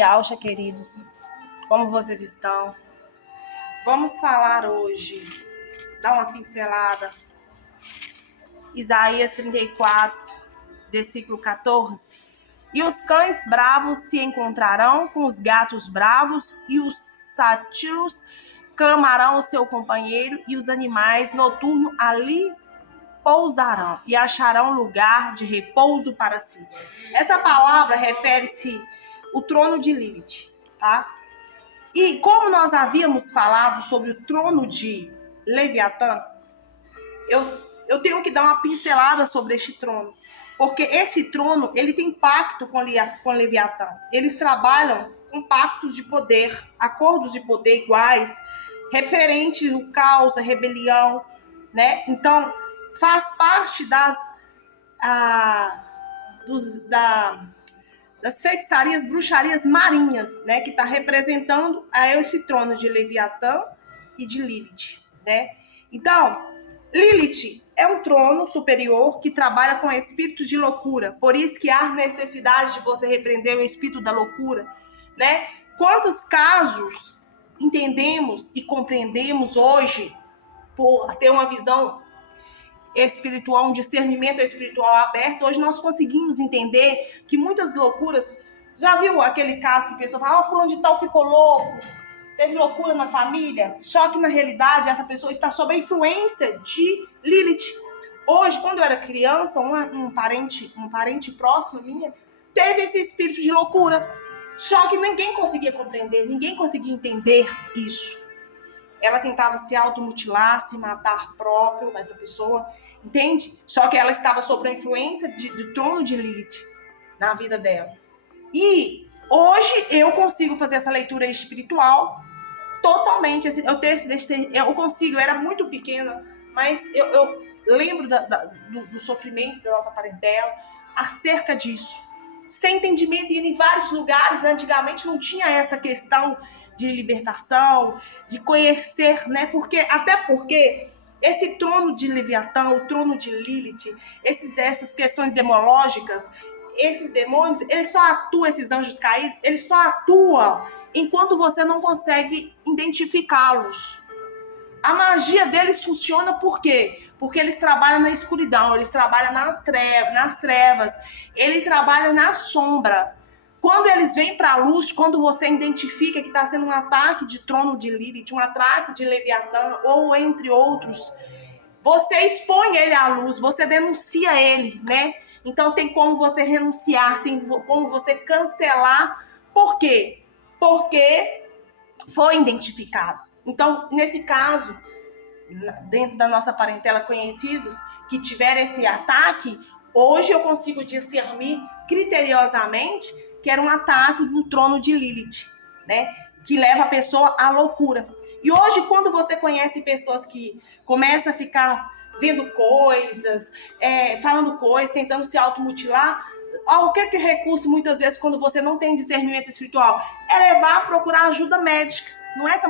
Alcha, queridos, como vocês estão? Vamos falar hoje, dar uma pincelada, Isaías 34, versículo 14. E os cães bravos se encontrarão com os gatos bravos, e os sátiros clamarão ao seu companheiro, e os animais noturnos ali pousarão, e acharão lugar de repouso para si. Essa palavra refere-se ao trono de Lilith, tá? E como nós havíamos falado sobre o trono de Leviatã, eu tenho que dar uma pincelada sobre este trono, porque esse trono, ele tem pacto com Leviatã. Eles trabalham com pactos de poder, acordos de poder iguais, referentes ao caos, a rebelião, né? Então, faz parte das feitiçarias, bruxarias marinhas, né, que está representando esse trono de Leviatã e de Lilith, né? Então, Lilith é um trono superior que trabalha com espíritos de loucura, por isso que há necessidade de você repreender o espírito da loucura, né? Quantos casos entendemos e compreendemos hoje por ter uma visão espiritual, um discernimento espiritual aberto, hoje nós conseguimos entender que muitas loucuras, já viu aquele caso que a pessoa fala, fulano de tal ficou louco, teve loucura na família, só que na realidade essa pessoa está sob a influência de Lilith. Hoje, quando eu era criança, um parente próximo minha, teve esse espírito de loucura, só que ninguém conseguia compreender, ninguém conseguia entender isso. Ela tentava se automutilar, se matar próprio, essa pessoa, entende? Só que ela estava sob a influência do trono de Lilith na vida dela. E hoje eu consigo fazer essa leitura espiritual totalmente. Eu consigo, eu era muito pequena, mas eu lembro do sofrimento da nossa parentela acerca disso. Sem entendimento, ir em vários lugares, antigamente não tinha essa questão de libertação, de conhecer, né? Até porque esse trono de Leviatã, o trono de Lilith, dessas questões demológicas, esses demônios, eles só atuam, esses anjos caídos, eles só atuam enquanto você não consegue identificá-los. A magia deles funciona por quê? Porque eles trabalham na escuridão, eles trabalham nas trevas, ele trabalha na sombra. Quando eles vêm para a luz, quando você identifica que está sendo um ataque de trono de Lilith, um ataque de Leviatã, ou entre outros, você expõe ele à luz, você denuncia ele, né? Então tem como você renunciar, tem como você cancelar. Por quê? Porque foi identificado. Então, nesse caso, dentro da nossa parentela, conhecidos que tiveram esse ataque, hoje eu consigo discernir criteriosamente que era um ataque no trono de Lilith, né? Que leva a pessoa à loucura. E hoje, quando você conhece pessoas que começam a ficar vendo coisas, falando coisas, tentando se automutilar, o que é recurso, muitas vezes, quando você não tem discernimento espiritual? É levar a procurar ajuda médica. Não é que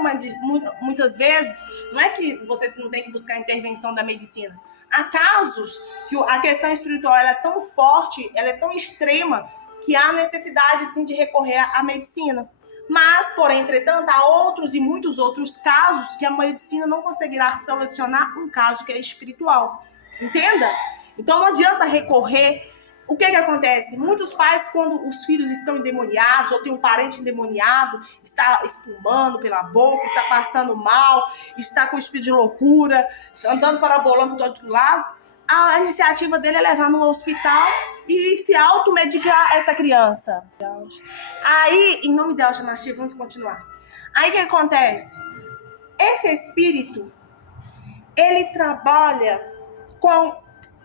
muitas vezes, não é que você não tem que buscar a intervenção da medicina. Há casos que a questão espiritual ela é tão forte, ela é tão extrema, que há necessidade, sim, de recorrer à medicina. Mas, porém, entretanto, há outros e muitos outros casos que a medicina não conseguirá solucionar um caso que é espiritual. Entenda? Então, não adianta recorrer. O que acontece? Muitos pais, quando os filhos estão endemoniados, ou tem um parente endemoniado, está espumando pela boca, está passando mal, está com espírito de loucura, andando parabolando para o outro lado, a iniciativa dele é levar no hospital e se automedicar essa criança. Aí, em nome de Deus, vamos continuar. Aí o que acontece? Esse espírito, ele trabalha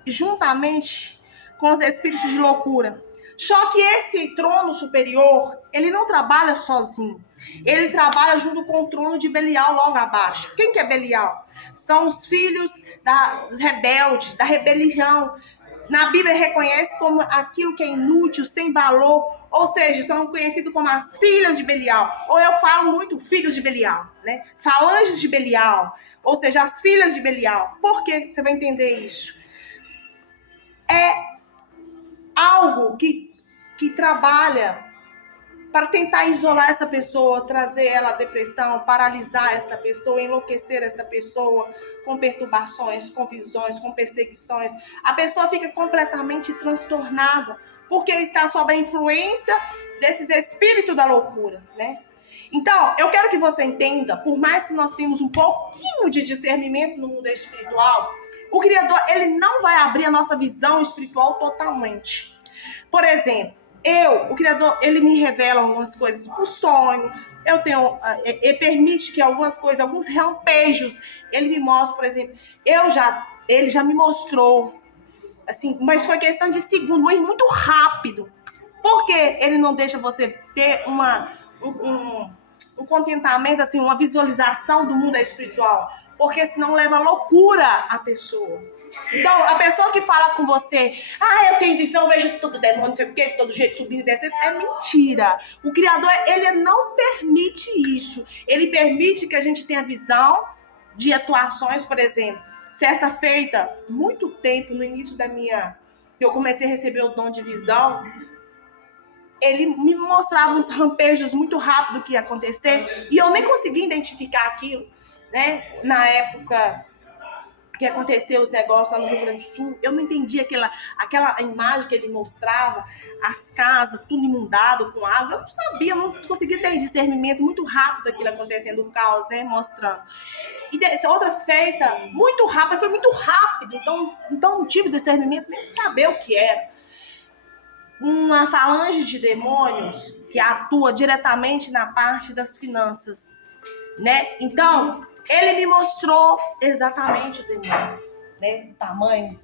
juntamente com os espíritos de loucura. Só que esse trono superior, ele não trabalha sozinho. Ele trabalha junto com o trono de Belial logo abaixo. Quem que é Belial? São os filhos dos rebeldes, da rebelião. Na Bíblia reconhece como aquilo que é inútil, sem valor. Ou seja, são conhecidos como as filhas de Belial. Ou eu falo muito filhos de Belial, né? Falanges de Belial. Ou seja, as filhas de Belial. Por que você vai entender isso? É algo que trabalha para tentar isolar essa pessoa, trazer ela à depressão, paralisar essa pessoa, enlouquecer essa pessoa, com perturbações, com visões, com perseguições. A pessoa fica completamente transtornada, porque está sob a influência desses espíritos da loucura, né? Então, eu quero que você entenda, por mais que nós tenhamos um pouquinho de discernimento no mundo espiritual, o Criador, ele não vai abrir a nossa visão espiritual totalmente. Por exemplo, o Criador, ele me revela algumas coisas por sonho, ele permite que algumas coisas, alguns rampejos, ele me mostra, por exemplo, ele já me mostrou, assim, mas foi questão de segundo, mas muito rápido. Porque ele não deixa você ter um contentamento, assim, uma visualização do mundo espiritual? Porque senão leva loucura a pessoa. Então, a pessoa que fala com você, eu tenho visão, eu vejo todo demônio, não sei o quê, todo jeito subindo e descendo, é mentira. O Criador, ele não permite isso. Ele permite que a gente tenha visão de atuações, por exemplo. Certa feita, muito tempo, no início que eu comecei a receber o dom de visão, ele me mostrava uns rampejos muito rápido que ia acontecer, e eu nem conseguia identificar aquilo, né? Na época que aconteceu os negócios lá no Rio Grande do Sul, eu não entendia aquela imagem que ele mostrava, as casas, tudo inundado com água, eu não sabia, eu não conseguia ter discernimento muito rápido daquilo acontecendo, o caos, né? Mostrando. E essa outra feita, muito rápida, foi muito rápido, então não tive discernimento nem de saber o que era. Uma falange de demônios que atua diretamente na parte das finanças, né? Então, ele me mostrou exatamente o demônio, né? O tamanho.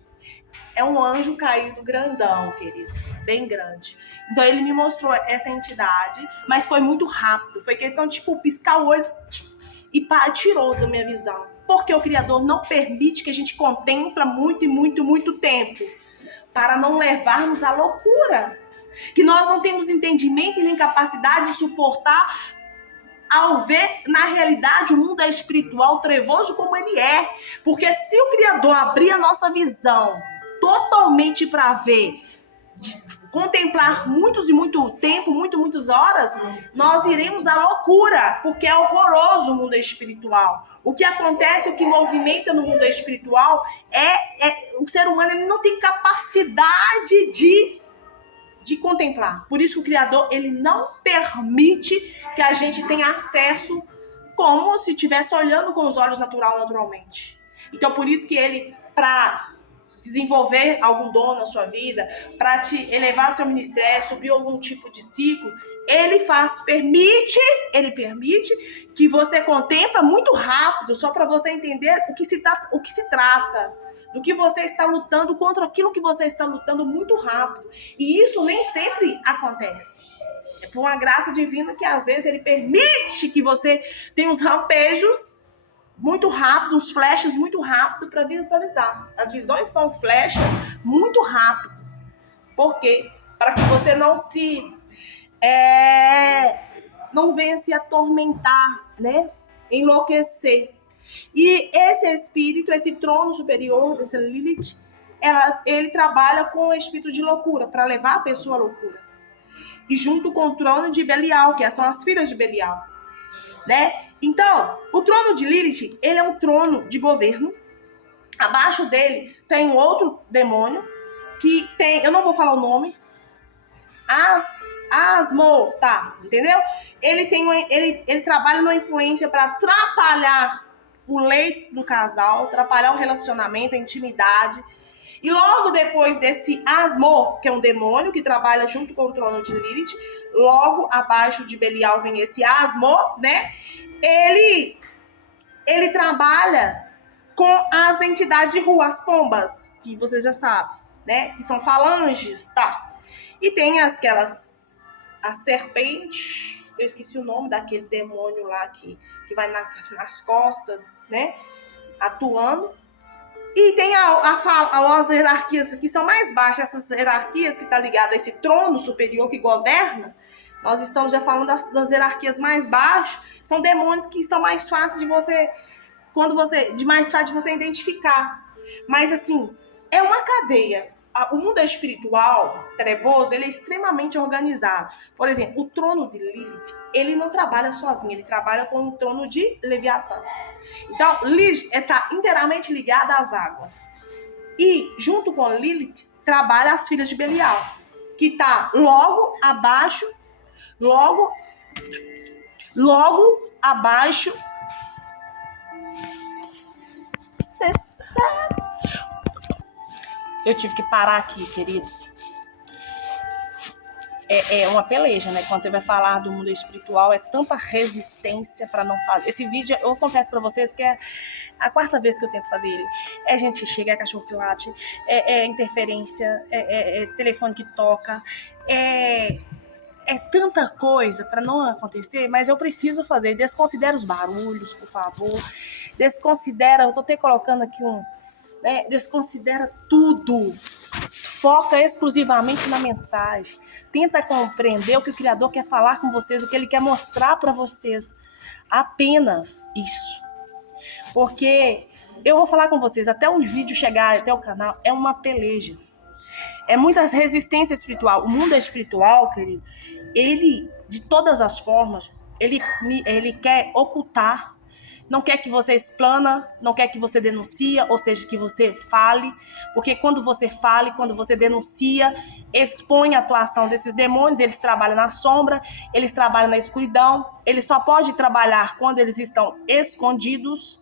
É um anjo caído grandão, querido, bem grande. Então, ele me mostrou essa entidade, mas foi muito rápido. Foi questão de, piscar o olho e tirou da minha visão. Porque o Criador não permite que a gente contempla muito e muito, muito tempo, para não levarmos à loucura, que nós não temos entendimento e nem capacidade de suportar ao ver, na realidade, o mundo é espiritual, trevoso como ele é. Porque se o Criador abrir a nossa visão totalmente para ver, contemplar muitos e muito tempo, muitas horas, nós iremos à loucura, porque é horroroso o mundo espiritual. O que acontece, o que movimenta no mundo espiritual o ser humano, ele não tem capacidade de contemplar. Por isso que o Criador, ele não permite que a gente tenha acesso como se estivesse olhando com os olhos naturalmente. Então, por isso que ele, para desenvolver algum dom na sua vida, para te elevar seu ministério, subir algum tipo de ciclo, ele permite que você contempla muito rápido, só para você entender o que se trata, do que você está lutando, contra aquilo que você está lutando muito rápido. E isso nem sempre acontece. É por uma graça divina que às vezes ele permite que você tenha uns rampejos muito rápidos, uns flashes muito rápidos para visualizar. As visões são flashes muito rápidos. Por quê? Para que você não venha se atormentar, né? Enlouquecer. E esse espírito, esse trono superior dessa Lilith, ele trabalha com o espírito de loucura, para levar a pessoa à loucura. E junto com o trono de Belial, que são as filhas de Belial, né? Então, o trono de Lilith, ele é um trono de governo. Abaixo dele tem um outro demônio, que tem, eu não vou falar o nome, Asmo, tá? Entendeu? Ele trabalha numa influência para atrapalhar o leito do casal, atrapalhar o relacionamento, a intimidade. E logo depois desse Asmo, que é um demônio que trabalha junto com o trono de Lilith, logo abaixo de Belial vem esse Asmo, né? Ele trabalha com as entidades de rua, as pombas, que vocês já sabem, né? Que são falanges, tá? E tem a serpente, eu esqueci o nome daquele demônio lá que vai nas costas, né? Atuando. E tem as hierarquias que são mais baixas, essas hierarquias que estão ligadas a esse trono superior que governa. Nós estamos já falando das hierarquias mais baixas. São demônios que são mais fáceis de mais fácil de você identificar. Mas assim, é uma cadeia. o mundo espiritual, trevoso, ele é extremamente organizado. Por exemplo, o trono de Lilith, ele não trabalha sozinho, ele trabalha com o trono de Leviatã. Então, Lilith está inteiramente ligada às águas. E, junto com Lilith, trabalha as filhas de Belial, que está logo abaixo Eu tive que parar aqui, queridos. É uma peleja, né? Quando você vai falar do mundo espiritual, é tanta resistência para não fazer. Esse vídeo, eu confesso para vocês que é a quarta vez que eu tento fazer ele. É gente chega, é cachorro que late, é interferência, é telefone que toca, é tanta coisa para não acontecer, mas eu preciso fazer. Desconsidera os barulhos, por favor. Desconsidera, eu tô até colocando aqui desconsidera tudo. Foca exclusivamente na mensagem. Tenta compreender o que o Criador quer falar com vocês, o que Ele quer mostrar para vocês. Apenas isso. Porque eu vou falar com vocês, até o vídeo chegar até o canal, é uma peleja. É muita resistência espiritual. O mundo espiritual, querido, ele, de todas as formas, ele quer ocultar. Não quer que você explana, não quer que você denuncia, ou seja, que você fale. Porque quando você fala, quando você denuncia, expõe a atuação desses demônios. Eles trabalham na sombra, eles trabalham na escuridão. Eles só podem trabalhar quando eles estão escondidos.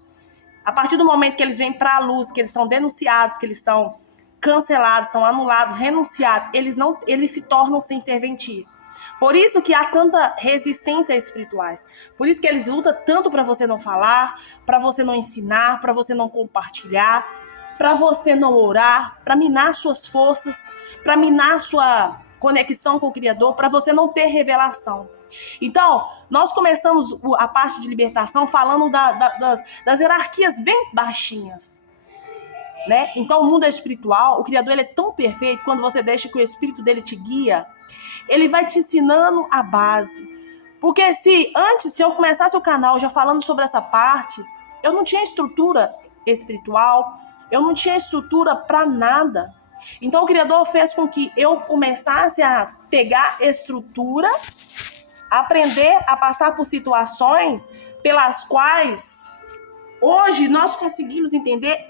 A partir do momento que eles vêm para a luz, que eles são denunciados, que eles são cancelados, são anulados, renunciados, eles se tornam sem serventia. Por isso que há tanta resistência espirituais. Por isso que eles lutam tanto para você não falar, para você não ensinar, para você não compartilhar, para você não orar, para minar suas forças, para minar sua conexão com o Criador, para você não ter revelação. Então, nós começamos a parte de libertação falando das hierarquias bem baixinhas. Né? Então, o mundo espiritual, o Criador ele é tão perfeito, quando você deixa que o Espírito dele te guia, ele vai te ensinando a base. Porque se eu começasse o canal já falando sobre essa parte, eu não tinha estrutura espiritual, eu não tinha estrutura para nada. Então o Criador fez com que eu começasse a pegar estrutura, aprender a passar por situações pelas quais hoje nós conseguimos entender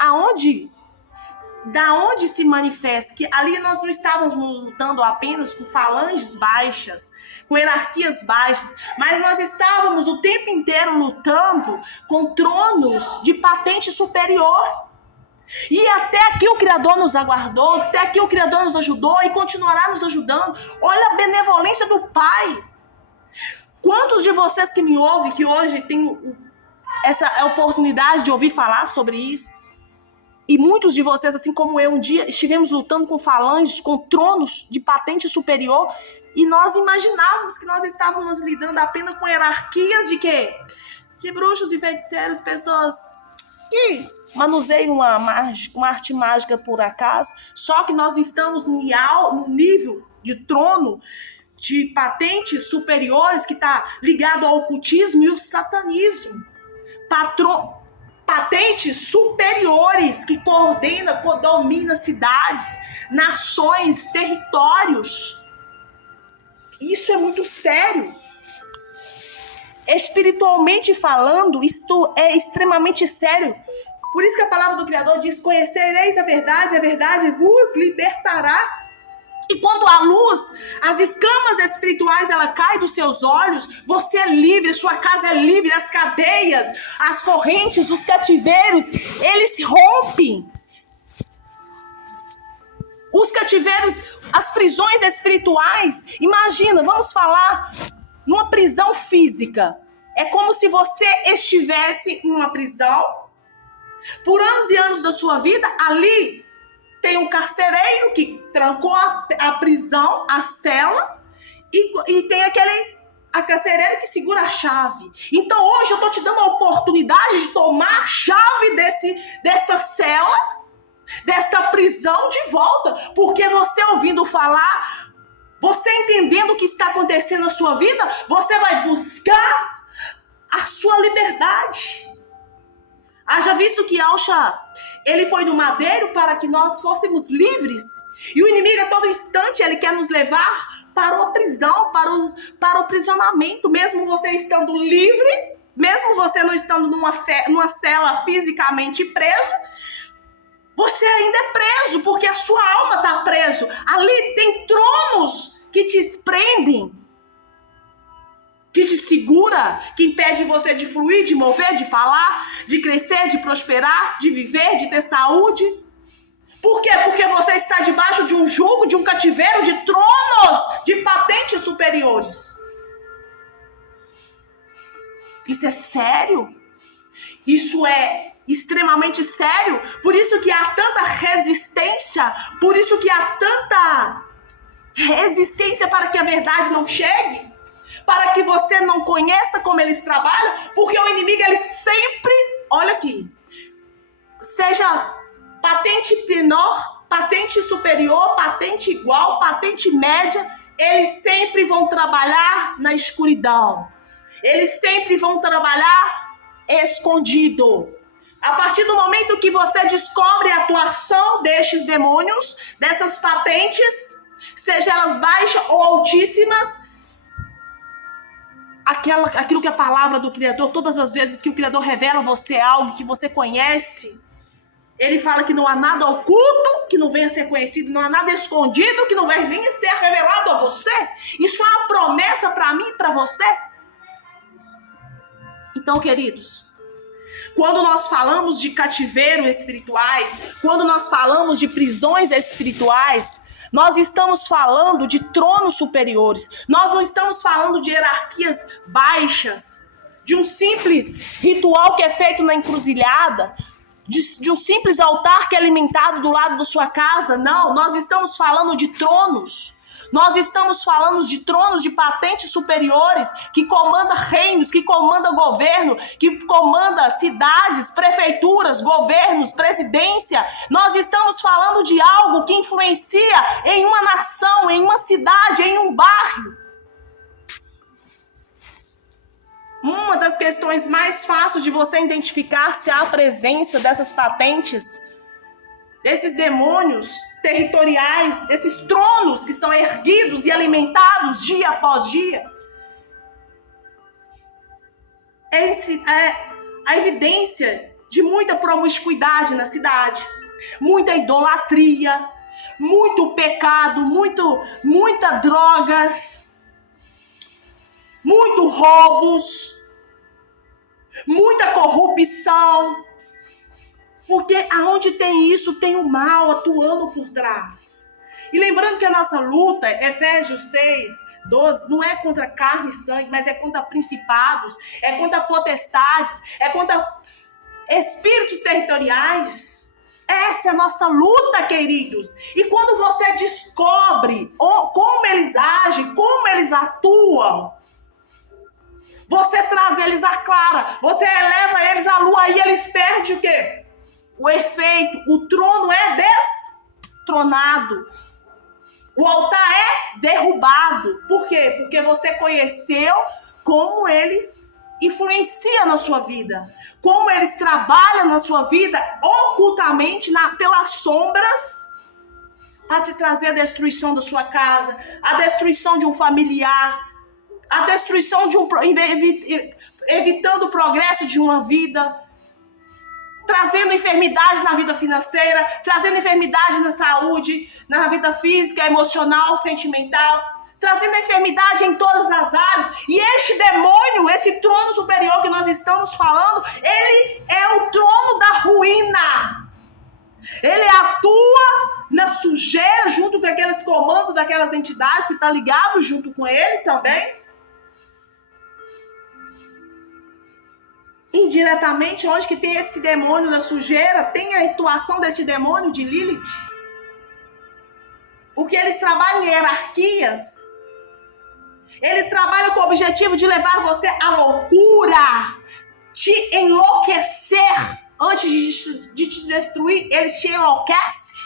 da onde se manifesta, que ali nós não estávamos lutando apenas com falanges baixas, com hierarquias baixas, mas nós estávamos o tempo inteiro lutando com tronos de patente superior. E até aqui o Criador nos aguardou, até aqui o Criador nos ajudou e continuará nos ajudando. Olha a benevolência do Pai. Quantos de vocês que me ouvem, que hoje tem essa oportunidade de ouvir falar sobre isso, e muitos de vocês, assim como eu, um dia estivemos lutando com falanges, com tronos de patente superior, e nós imaginávamos que nós estávamos lidando apenas com hierarquias de quê? De bruxos e feiticeiros, pessoas que manuseiam uma arte mágica por acaso, só que nós estamos no nível de trono de patentes superiores que está ligado ao ocultismo e o satanismo. Patentes superiores que dominam cidades, nações, territórios. Isso é muito sério. Espiritualmente falando, isto é extremamente sério. Por isso que a palavra do Criador diz: conhecereis a verdade vos libertará. E quando a luz, as escamas espirituais, ela cai dos seus olhos, você é livre, sua casa é livre, as cadeias, as correntes, os cativeiros, eles se rompem. Os cativeiros, as prisões espirituais, imagina, vamos falar numa prisão física. É como se você estivesse em uma prisão, por anos e anos da sua vida, ali tem um carcereiro que trancou a prisão, a cela, e tem a carcereira que segura a chave. Então hoje eu estou te dando a oportunidade de tomar a chave dessa cela, dessa prisão de volta. Porque você ouvindo falar, você entendendo o que está acontecendo na sua vida, você vai buscar a sua liberdade. Haja visto que Alcha, ele foi no madeiro para que nós fôssemos livres. E o inimigo a todo instante, ele quer nos levar para a prisão, para o aprisionamento, mesmo você estando livre, mesmo você não estando numa cela fisicamente preso, você ainda é preso, porque a sua alma está preso. Ali tem tronos que te prendem, que te segura, que impede você de fluir, de mover, de falar, de crescer, de prosperar, de viver, de ter saúde. Por quê? Porque você está debaixo de um jugo, de um cativeiro, de tronos, de patentes superiores. Isso é sério? Isso é extremamente sério? Por isso que há tanta resistência, por isso que há tanta resistência para que a verdade não chegue, para que você não conheça como eles trabalham, porque o inimigo, ele sempre, olha aqui, seja patente menor, patente superior, patente igual, patente média, eles sempre vão trabalhar na escuridão. Eles sempre vão trabalhar escondido. A partir do momento que você descobre a atuação destes demônios, dessas patentes, seja elas baixas ou altíssimas, aquilo que é a palavra do Criador, todas as vezes que o Criador revela a você algo que você conhece, ele fala que não há nada oculto que não venha a ser conhecido, não há nada escondido que não vai vir a ser revelado a você. Isso é uma promessa para mim e para você. Então, queridos, quando nós falamos de cativeiro espirituais, quando nós falamos de prisões espirituais, nós estamos falando de tronos superiores. Nós não estamos falando de hierarquias baixas, de um simples ritual que é feito na encruzilhada, de um simples altar que é alimentado do lado da sua casa. Não, nós estamos falando de tronos. Nós estamos falando de tronos de patentes superiores que comanda reinos, que comanda governo, que comanda cidades, prefeituras, governos, presidência. Nós estamos falando de algo que influencia em uma nação, em uma cidade, em um bairro. Uma das questões mais fáceis de você identificar se há a presença dessas patentes, desses demônios territoriais, desses tronos que são erguidos e alimentados dia após dia, é a evidência de muita promiscuidade na cidade, muita idolatria, muito pecado, muita drogas, muito roubos, muita corrupção. Porque aonde tem isso, tem o mal atuando por trás. E lembrando que a nossa luta, Efésios 6, 12, não é contra carne e sangue, mas é contra principados, é contra potestades, é contra espíritos territoriais. Essa é a nossa luta, queridos. E quando você descobre como eles agem, como eles atuam, você traz eles à clara, você eleva eles à lua e eles perdem o quê? O efeito, o trono é destronado. O altar é derrubado. Por quê? Porque você conheceu como eles influenciam na sua vida. Como eles trabalham na sua vida ocultamente, pelas sombras, para te trazer a destruição da sua casa, a destruição de um familiar, a destruição de evitando o progresso de uma vida, trazendo enfermidade na vida financeira, trazendo enfermidade na saúde, na vida física, emocional, sentimental, trazendo enfermidade em todas as áreas. E este demônio, esse trono superior que nós estamos falando, ele é o trono da ruína. Ele atua na sujeira junto com aqueles comandos daquelas entidades que estão ligados junto com ele também. Indiretamente, onde que tem esse demônio da sujeira, tem a atuação desse demônio de Lilith. Porque eles trabalham em hierarquias. Eles trabalham com o objetivo de levar você à loucura, te enlouquecer. Antes de te destruir, eles te enlouquecem.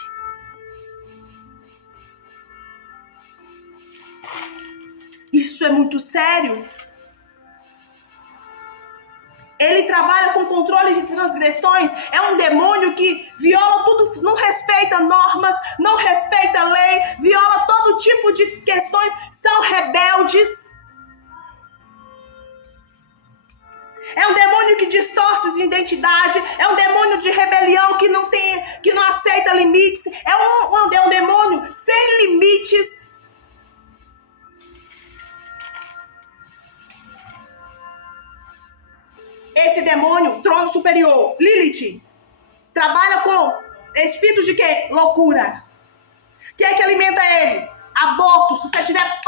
Isso é muito sério. Ele trabalha com controle de transgressões. É um demônio que viola tudo, não respeita normas, não respeita lei, viola todo tipo de questões, são rebeldes. É um demônio que distorce de identidade, é um demônio de rebelião que não aceita limites, é um demônio sem limites. Esse demônio, trono superior, Lilith, trabalha com espíritos de quê? Loucura. O que é que alimenta ele? Aborto. Se você tiver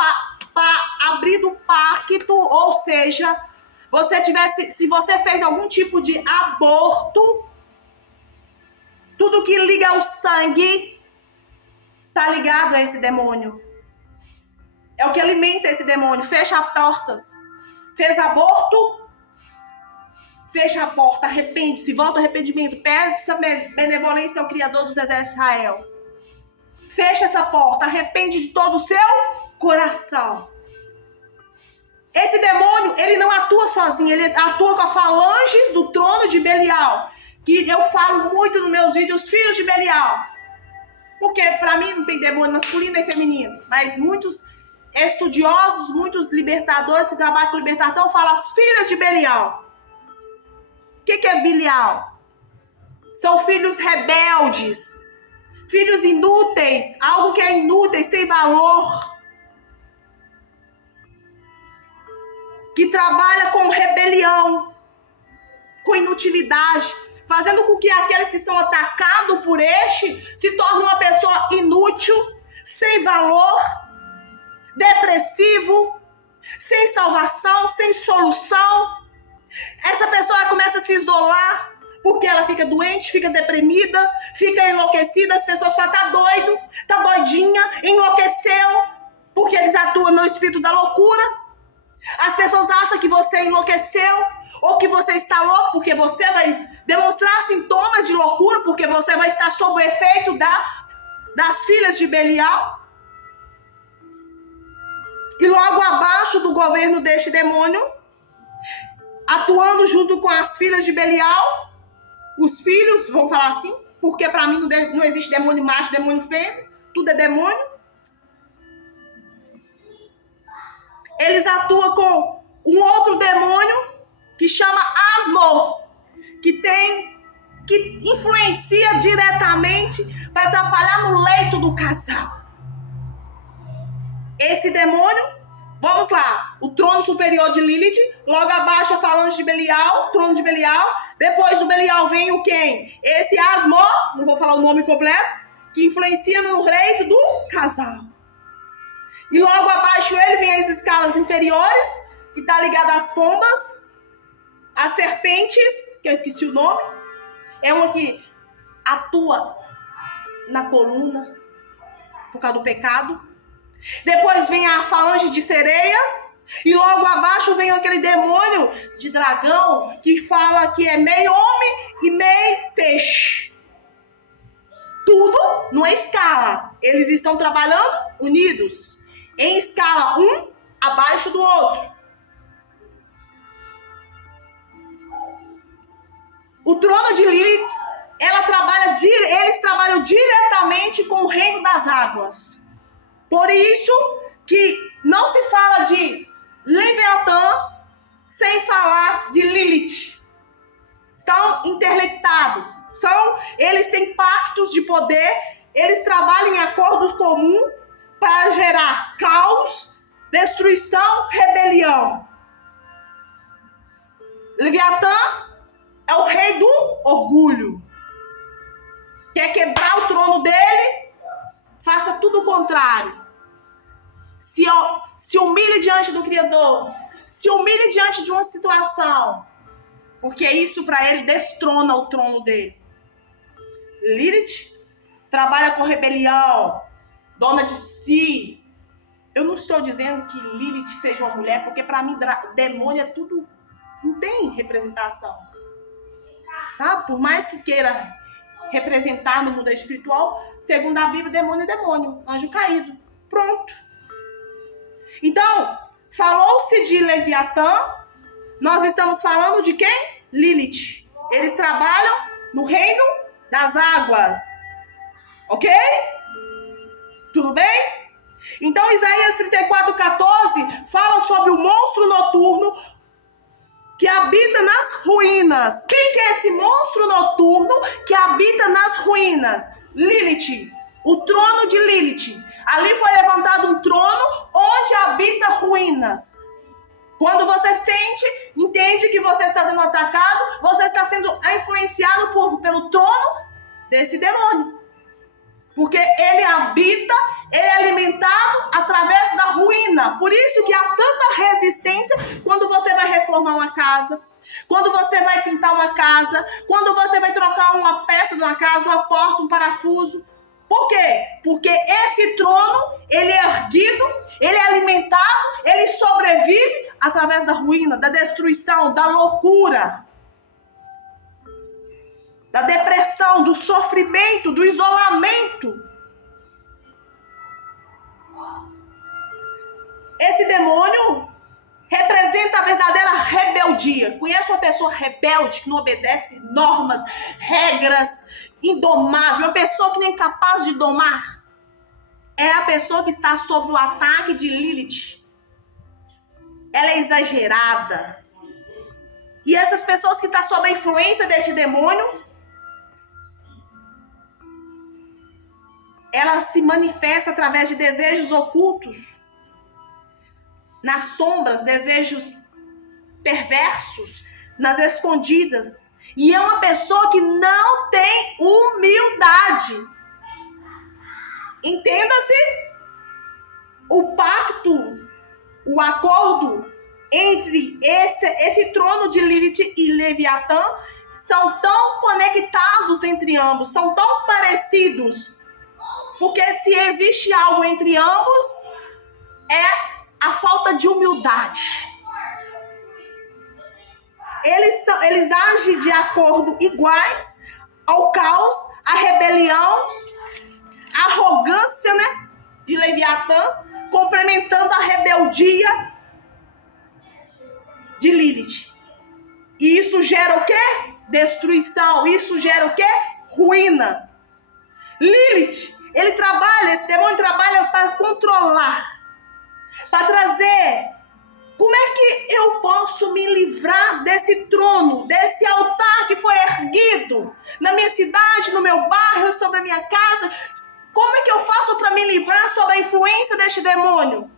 abrido pacto, ou seja, se você fez algum tipo de aborto, tudo que liga ao sangue tá ligado a esse demônio. É o que alimenta esse demônio. Fecha portas. Fez aborto, fecha a porta, arrepende-se, volta ao arrependimento, pede também benevolência ao Criador dos Exércitos de Israel. Fecha essa porta, arrepende de todo o seu coração. Esse demônio, ele não atua sozinho, ele atua com a falange do trono de Belial, que eu falo muito nos meus vídeos, filhos de Belial. Porque para mim não tem demônio masculino nem feminino, mas muitos estudiosos, muitos libertadores que trabalham com libertação falam as filhas de Belial. O que é Belial? São filhos rebeldes, filhos inúteis, algo que é inútil, sem valor, que trabalha com rebelião, com inutilidade, fazendo com que aqueles que são atacados por este se tornem uma pessoa inútil, sem valor, depressivo, sem salvação, sem solução. Essa pessoa começa a se isolar porque ela fica doente, fica deprimida, fica enlouquecida. As pessoas falam, tá doido, tá doidinha, enlouqueceu, porque eles atuam no espírito da loucura. As pessoas acham que você enlouqueceu ou que você está louco, porque você vai demonstrar sintomas de loucura, porque você vai estar sob o efeito das filhas de Belial. E logo abaixo do governo deste demônio, atuando junto com as filhas de Belial, os filhos, vamos falar assim, porque para mim não existe demônio macho, demônio fêmea, tudo é demônio. Eles atuam com um outro demônio que chama Asmor, que influencia diretamente para atrapalhar no leito do casal. Esse demônio, vamos lá, o trono superior de Lilith, logo abaixo a falange de Belial, trono de Belial, depois do Belial vem o quem? Esse Asmor, não vou falar o nome completo, que influencia no leito do casal. E logo abaixo ele vem as escalas inferiores, que está ligada às pombas, às serpentes, que eu esqueci o nome, é uma que atua na coluna por causa do pecado. Depois vem a falange de sereias, e logo abaixo vem aquele demônio de dragão que fala que é meio homem e meio peixe. Tudo numa escala. Eles estão trabalhando unidos, em escala, um abaixo do outro. O trono de Lilith, eles trabalham diretamente com o reino das águas. Por isso que não se fala de Leviatã sem falar de Lilith. São interlectados. Eles têm pactos de poder, eles trabalham em acordo comum para gerar caos, destruição, rebelião. Leviatã é o rei do orgulho. Quer quebrar o trono dele? Faça tudo o contrário. Se humilhe diante do Criador. Se humilhe diante de uma situação. Porque isso para ele destrona o trono dele. Lilith trabalha com rebelião, dona de si. Eu não estou dizendo que Lilith seja uma mulher, porque para mim demônio é tudo, não tem representação. Sabe? Por mais que queira representar no mundo espiritual, segundo a Bíblia, demônio é demônio, anjo caído. Pronto. Então, falou-se de Leviatã, nós estamos falando de quem? Lilith. Eles trabalham no reino das águas. Ok? Tudo bem? Então, Isaías 34:14 fala sobre o monstro noturno que habita nas ruínas. Quem que é esse monstro noturno que habita nas ruínas? Lilith. O trono de Lilith. Ali foi levantado um trono onde habita ruínas. Quando você entende que você está sendo atacado, você está sendo influenciado pelo trono desse demônio. Porque ele habita, ele é alimentado através da ruína. Por isso que há tanta resistência quando você vai reformar uma casa, quando você vai pintar uma casa, quando você vai trocar uma peça de uma casa, uma porta, um parafuso. Por quê? Porque esse trono, ele é erguido, ele é alimentado, ele sobrevive através da ruína, da destruição, da loucura, da depressão, do sofrimento, do isolamento. Esse demônio representa a verdadeira rebeldia. Conhece uma pessoa rebelde que não obedece normas, regras, indomável, uma pessoa que nem é capaz de domar? É a pessoa que está sob o ataque de Lilith. Ela é exagerada. E essas pessoas que estão sob a influência deste demônio, ela se manifesta através de desejos ocultos, nas sombras, desejos perversos, nas escondidas. E é uma pessoa que não tem humildade. Entenda-se, o pacto, o acordo entre esse trono de Lilith e Leviatã são tão conectados entre ambos, são tão parecidos. Porque se existe algo entre ambos, é a falta de humildade. Eles agem de acordo iguais ao caos, à rebelião, à arrogância, né, de Leviatã, complementando a rebeldia de Lilith. E isso gera o quê? Destruição. Isso gera o quê? Ruína. Lilith, esse demônio trabalha para controlar, para trazer. Como é que eu posso me livrar desse trono, desse altar que foi erguido na minha cidade, no meu bairro, sobre a minha casa? Como é que eu faço para me livrar sob a influência deste demônio?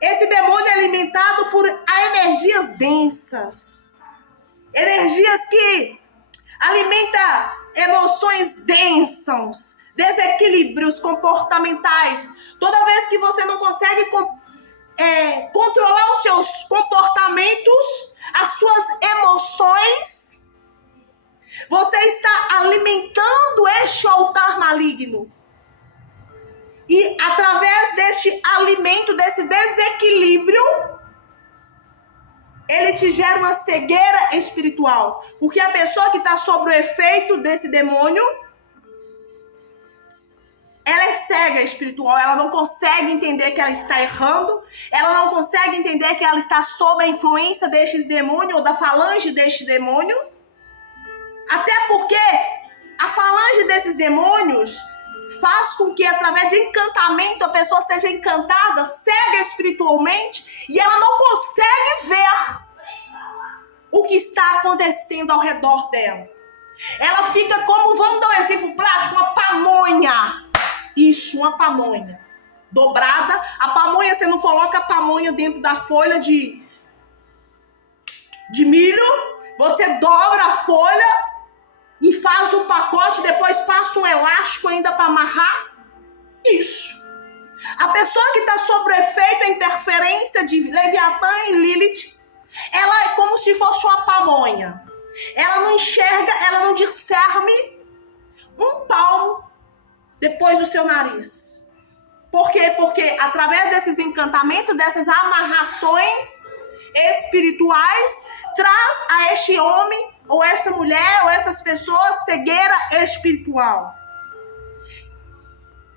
Esse demônio é alimentado por energias densas. Energias que alimentam emoções densas, desequilíbrios comportamentais. Toda vez que você não consegue controlar os seus comportamentos, as suas emoções, você está alimentando este altar maligno. E através deste alimento, desse desequilíbrio, ele te gera uma cegueira espiritual. Porque a pessoa que está sob o efeito desse demônio, ela é cega espiritual, ela não consegue entender que ela está errando, ela não consegue entender que ela está sob a influência destes demônios, ou da falange deste demônio. Até porque a falange desses demônios faz com que, através de encantamento, a pessoa seja encantada, cega espiritualmente, e ela não consegue ver o que está acontecendo ao redor dela. Ela fica como, vamos dar um exemplo prático, uma pamonha. Isso, uma pamonha dobrada. A pamonha, você não coloca a pamonha dentro da folha de milho. Você dobra a folha e faz o pacote, depois passa um elástico ainda para amarrar. Isso. A pessoa que está sob o efeito, a interferência de Leviatã e Lilith, ela é como se fosse uma pamonha. Ela não enxerga, ela não discerne um palmo depois do seu nariz. Por quê? Porque através desses encantamentos, dessas amarrações espirituais, traz a este homem, ou essa mulher, ou essas pessoas, cegueira espiritual.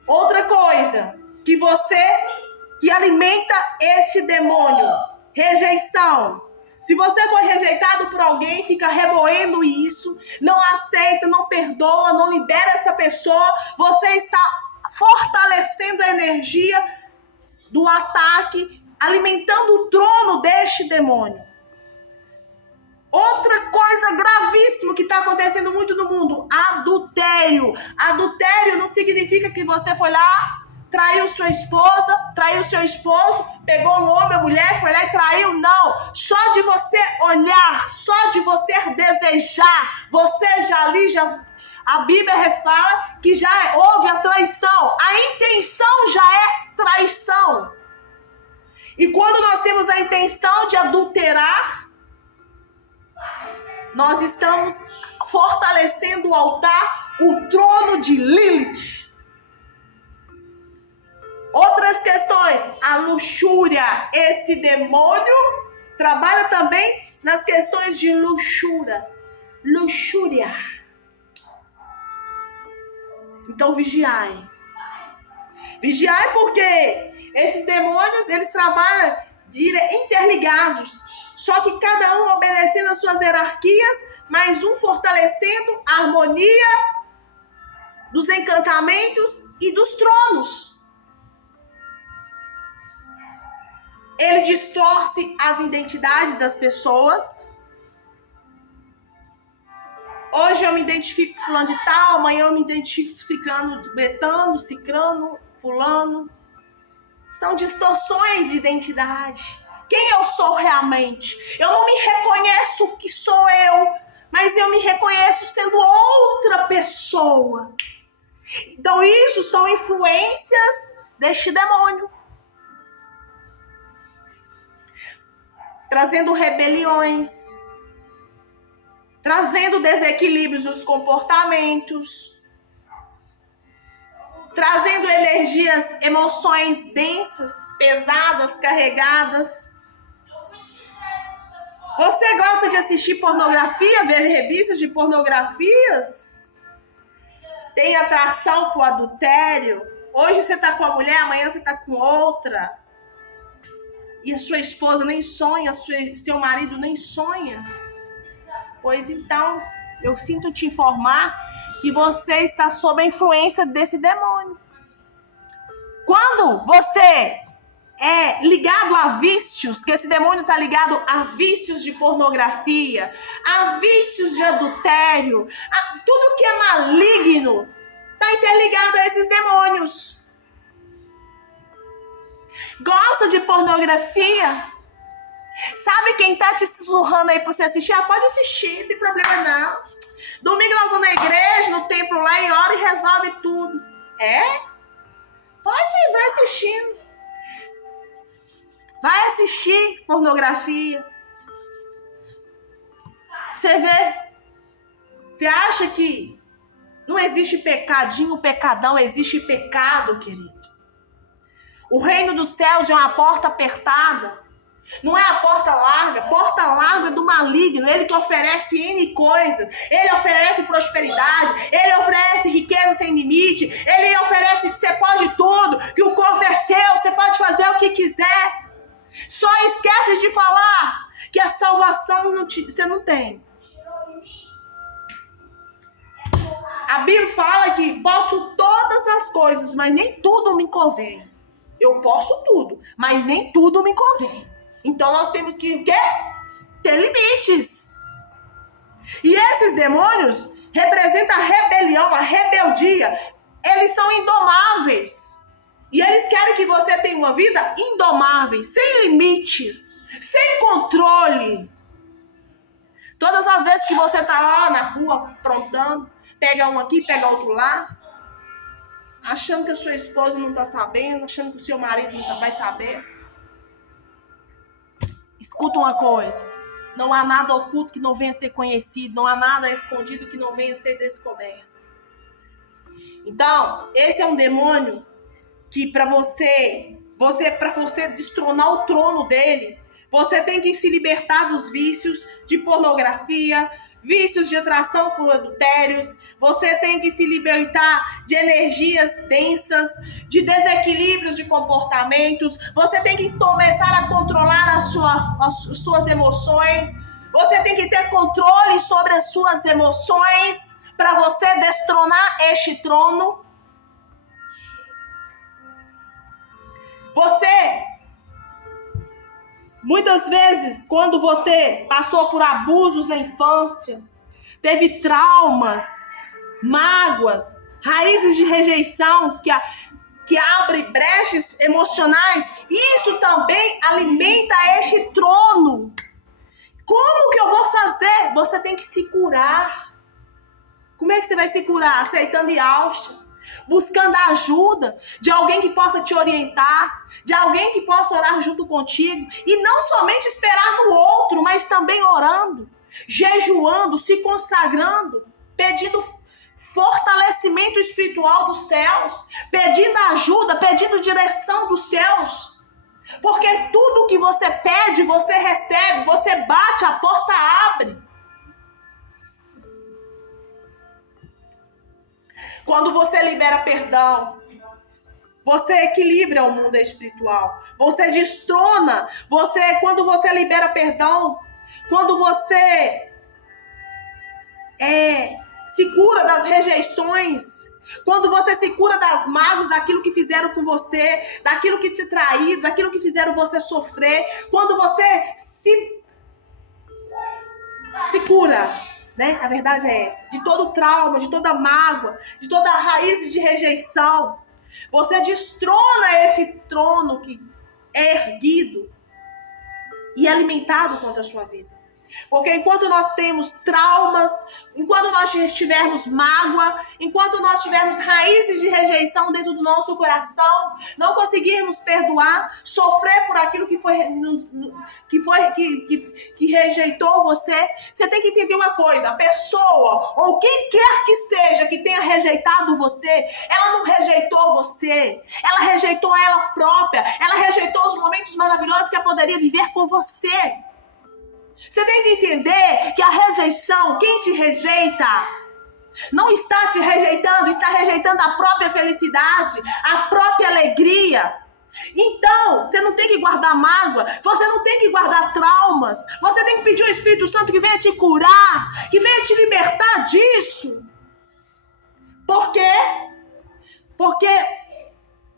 Outra coisa que alimenta este demônio: rejeição, Se você foi rejeitado por alguém, fica remoendo isso, não aceita, não perdoa, não libera essa pessoa, você está fortalecendo a energia do ataque, alimentando o trono deste demônio. Outra coisa gravíssima que está acontecendo muito no mundo, adultério. Adultério não significa que você foi lá, traiu sua esposa, traiu seu esposo, pegou um homem, a mulher, foi lá e traiu. Não, só de você olhar, só de você desejar, você a Bíblia fala que já houve a traição. A intenção já é traição. E quando nós temos a intenção de adulterar, nós estamos fortalecendo o altar, o trono de Lilith. Outras questões, a luxúria. Esse demônio trabalha também nas questões de luxúria. Então vigiai. Vigiai porque esses demônios, eles trabalham interligados. Só que cada um obedecendo às suas hierarquias, mas um fortalecendo a harmonia dos encantamentos e dos tronos. Ele distorce as identidades das pessoas. Hoje eu me identifico com fulano de tal, amanhã eu me identifico ciclano, betano, ciclano, fulano. São distorções de identidade. Quem eu sou realmente? Eu não me reconheço que sou eu, mas eu me reconheço sendo outra pessoa. Então isso são influências deste demônio. Trazendo rebeliões, trazendo desequilíbrios nos comportamentos, trazendo energias, emoções densas, pesadas, carregadas. Você gosta de assistir pornografia, ver revistas de pornografias? Tem atração por adultério? Hoje você está com a mulher, amanhã você está com outra. E a sua esposa nem sonha, seu marido nem sonha. Pois então, eu sinto te informar que você está sob a influência desse demônio. Quando você é ligado a vícios, que esse demônio está ligado a vícios de pornografia, a vícios de adultério, a tudo que é maligno, está interligado a esses demônios. Gosta de pornografia? Sabe quem tá te sussurrando aí pra você assistir? Ah, pode assistir, não tem problema não. Domingo nós vamos na igreja, no templo lá, e ora e resolve tudo. É? Pode ir, vai assistindo. Vai assistir pornografia. Você vê? Você acha que não existe pecadinho, pecadão, existe pecado, querido. O reino dos céus é uma porta apertada. Não é a porta larga é do maligno. Ele que oferece N coisas. Ele oferece prosperidade. Ele oferece riqueza sem limite. Ele oferece que você pode tudo, que o corpo é seu, você pode fazer o que quiser. Só esquece de falar que a salvação você não tem. A Bíblia fala que posso todas as coisas, mas nem tudo me convém. Eu posso tudo, mas nem tudo me convém. Então nós temos que o quê? Ter limites. E esses demônios representam a rebelião, a rebeldia. Eles são indomáveis. E eles querem que você tenha uma vida indomável, sem limites, sem controle. Todas as vezes que você tá lá na rua aprontando, pega um aqui, pega outro lá, achando que a sua esposa não tá sabendo, achando que o seu marido não vai saber. Escuta uma coisa, não há nada oculto que não venha a ser conhecido, não há nada escondido que não venha a ser descoberto. Então, esse é um demônio que para você destronar o trono dele, você tem que se libertar dos vícios de pornografia, vícios de atração por adultérios, você tem que se libertar de energias densas, de desequilíbrios de comportamentos, você tem que começar a controlar as suas emoções, você tem que ter controle sobre as suas emoções para você destronar este trono. Você, muitas vezes, quando você passou por abusos na infância, teve traumas, mágoas, raízes de rejeição que abrem brechas emocionais, isso também alimenta este trono. Como que eu vou fazer? Você tem que se curar. Como é que você vai se curar? Aceitando Yahshua, buscando a ajuda de alguém que possa te orientar, de alguém que possa orar junto contigo, e não somente esperar no outro, mas também orando, jejuando, se consagrando, pedindo fortalecimento espiritual dos céus, pedindo ajuda, pedindo direção dos céus. Porque tudo que você pede, você recebe, você bate, a porta abre. Quando você libera perdão, você equilibra o mundo espiritual. Você destrona. Quando você libera perdão, quando você se cura das rejeições, quando você se cura das mágoas, daquilo que fizeram com você, daquilo que te traíram, daquilo que fizeram você sofrer, quando você se cura, né? A verdade é essa, de todo trauma, de toda mágoa, de toda raiz de rejeição, você destrona esse trono que é erguido e alimentado contra a sua vida. Porque enquanto nós temos traumas, enquanto nós tivermos mágoa, enquanto nós tivermos raízes de rejeição dentro do nosso coração, não conseguirmos perdoar, sofrer por aquilo que rejeitou você, você tem que entender uma coisa: a pessoa, ou quem quer que seja que tenha rejeitado você, ela não rejeitou você, ela rejeitou ela própria, ela rejeitou os momentos maravilhosos que ela poderia viver com você. Você tem que entender que a rejeição, quem te rejeita, não está te rejeitando, está rejeitando a própria felicidade, a própria alegria. Então, você não tem que guardar mágoa, você não tem que guardar traumas, você tem que pedir ao Espírito Santo que venha te curar, que venha te libertar disso. Por quê? Porque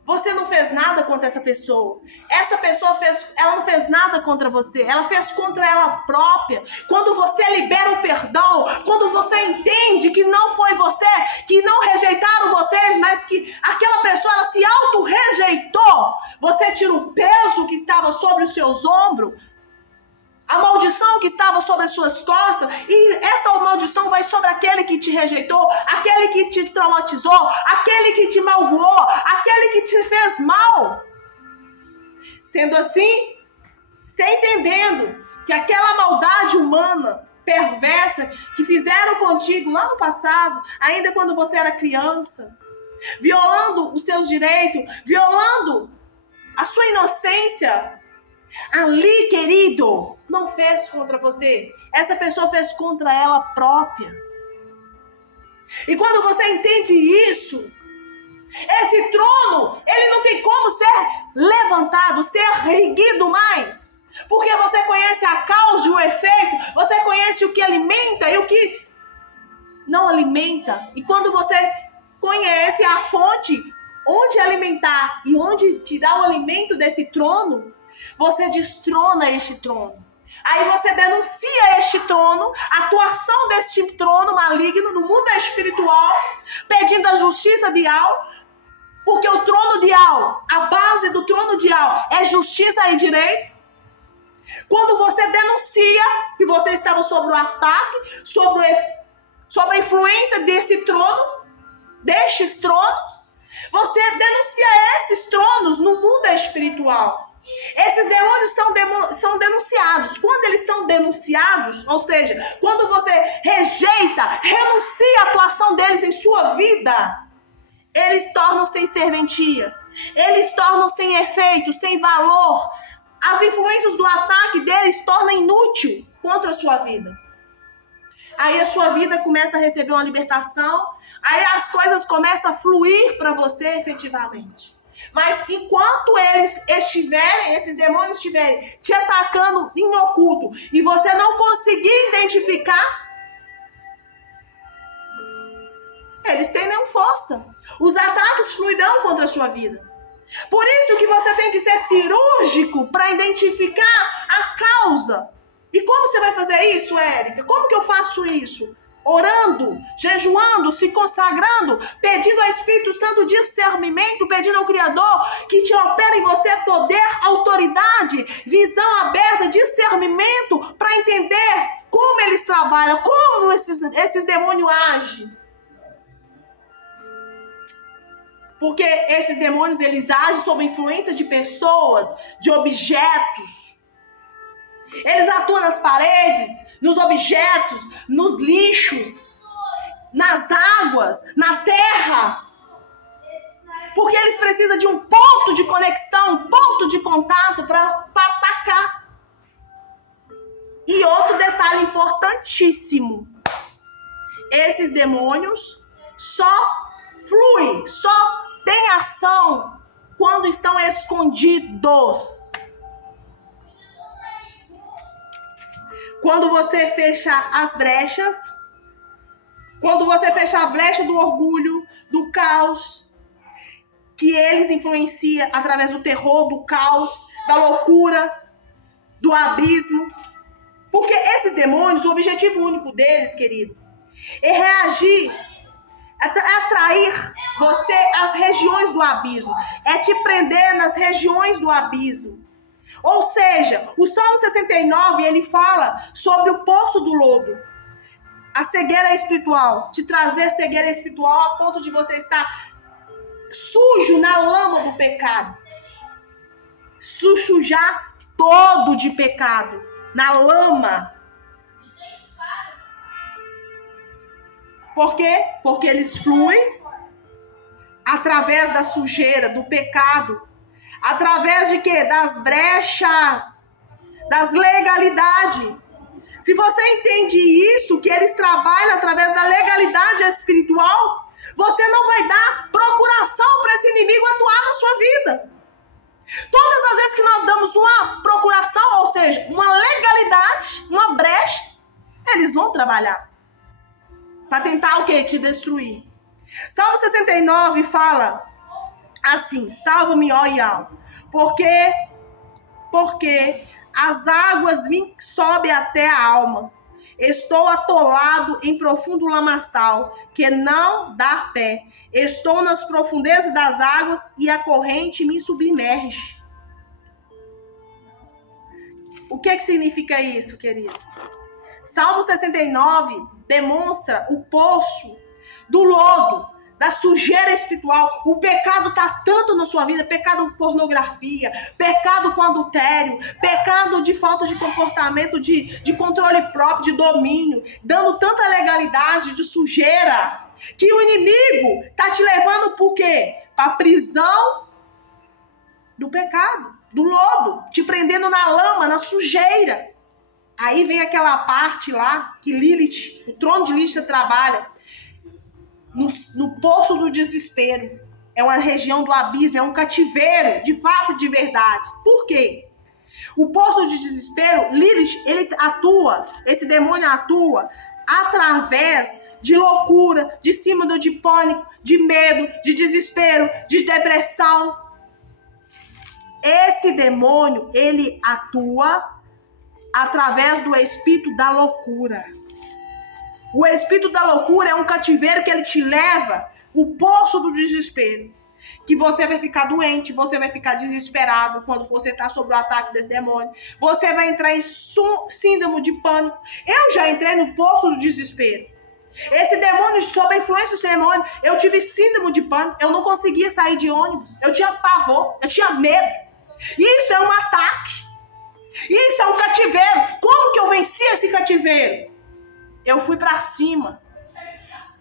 você não fez nada contra essa pessoa. Essa pessoa ela não fez nada contra você. Ela fez contra ela própria. Quando você libera o perdão, quando você entende que não foi você, que não rejeitaram vocês, mas que aquela pessoa ela se auto-rejeitou, você tira o peso que estava sobre os seus ombros, a maldição que estava sobre as suas costas, e essa maldição vai sobre aquele que te rejeitou, aquele que te traumatizou, aquele que te magoou, aquele que te fez mal. Sendo assim, você entendendo que aquela maldade humana, perversa, que fizeram contigo lá no passado, ainda quando você era criança, violando os seus direitos, violando a sua inocência, ali, querido, não fez contra você. Essa pessoa fez contra ela própria. E quando você entende isso, esse trono, ele não tem como ser levantado, ser erguido mais. Porque você conhece a causa e o efeito, você conhece o que alimenta e o que não alimenta. E quando você conhece a fonte, onde alimentar e onde tirar o alimento desse trono, você destrona este trono. Aí você denuncia este trono, a atuação deste trono maligno no mundo espiritual, pedindo a justiça de Yahweh, porque o trono de Yahweh, a base do trono de Yahweh é justiça e direito. Quando você denuncia que você estava sob o ataque, sob a influência desse trono, destes tronos, você denuncia esses tronos no mundo espiritual. Esses demônios são denunciados. Quando eles são denunciados, ou seja, quando você rejeita, renuncia a atuação deles em sua vida, eles tornam sem serventia, eles tornam sem efeito, sem valor. As influências do ataque deles tornam inútil contra a sua vida. Aí a sua vida começa a receber uma libertação, aí as coisas começam a fluir para você efetivamente. Mas enquanto esses demônios estiverem te atacando em oculto e você não conseguir identificar, eles têm nenhuma força. Os ataques fluirão contra a sua vida. Por isso que você tem que ser cirúrgico para identificar a causa. E como você vai fazer isso, Érica? Como que eu faço isso? Orando, jejuando, se consagrando, pedindo ao Espírito Santo discernimento, pedindo ao Criador que te opere em você poder, autoridade, visão aberta, discernimento para entender como eles trabalham, como esses demônios agem. Porque esses demônios, eles agem sob influência de pessoas, de objetos. Eles atuam nas paredes, nos objetos, nos lixos, nas águas, na terra. Porque eles precisam de um ponto de conexão, um ponto de contato para atacar. E outro detalhe importantíssimo. Esses demônios só fluem, só tem ação quando estão escondidos. Quando você fecha as brechas, quando você fecha a brecha do orgulho, do caos, que eles influenciam através do terror, do caos, da loucura, do abismo. Porque esses demônios, o objetivo único deles, querido, é reagir, atrair você às regiões do abismo, é te prender nas regiões do abismo. Ou seja, o Salmo 69, ele fala sobre o poço do lodo, a cegueira espiritual, te trazer cegueira espiritual a ponto de você estar sujo na lama do pecado, sujar todo de pecado, na lama. Por quê? Porque eles fluem através da sujeira, do pecado. Através de quê? Das brechas, das legalidades. Se você entende isso, que eles trabalham através da legalidade espiritual, você não vai dar procuração para esse inimigo atuar na sua vida. Todas as vezes que nós damos uma procuração, ou seja, uma legalidade, uma brecha, eles vão trabalhar para tentar o quê? Te destruir. Salmo 69 fala assim: salva-me, ó Iau, porque as águas me sobem até a alma. Estou atolado em profundo lamaçal, que não dá pé. Estou nas profundezas das águas e a corrente me submerge. O que significa isso, querido? Salmo 69 demonstra o poço do lodo, da sujeira espiritual. O pecado está tanto na sua vida, pecado com pornografia, pecado com adultério, pecado de falta de comportamento, de controle próprio, de domínio, dando tanta legalidade de sujeira, que o inimigo está te levando por quê? Para a prisão do pecado, do lodo, te prendendo na lama, na sujeira. Aí vem aquela parte lá que Lilith, o trono de Lilith trabalha, no poço do desespero. É uma região do abismo, é um cativeiro, de fato e de verdade. Por quê? O poço de desespero, Lilith, ele atua, esse demônio atua através de loucura, de símbolo de pânico, de medo, de desespero, de depressão. Esse demônio, ele atua através do espírito da loucura. O espírito da loucura é um cativeiro que ele te leva, o poço do desespero. Que você vai ficar doente, você vai ficar desesperado quando você está sob o ataque desse demônio. Você vai entrar em síndrome de pânico. Eu já entrei no poço do desespero. Esse demônio, sob a influência desse demônio, eu tive síndrome de pânico. Eu não conseguia sair de ônibus. Eu tinha pavor, eu tinha medo. Isso é um ataque. Isso é um cativeiro. Como que eu venci esse cativeiro? Eu fui pra cima.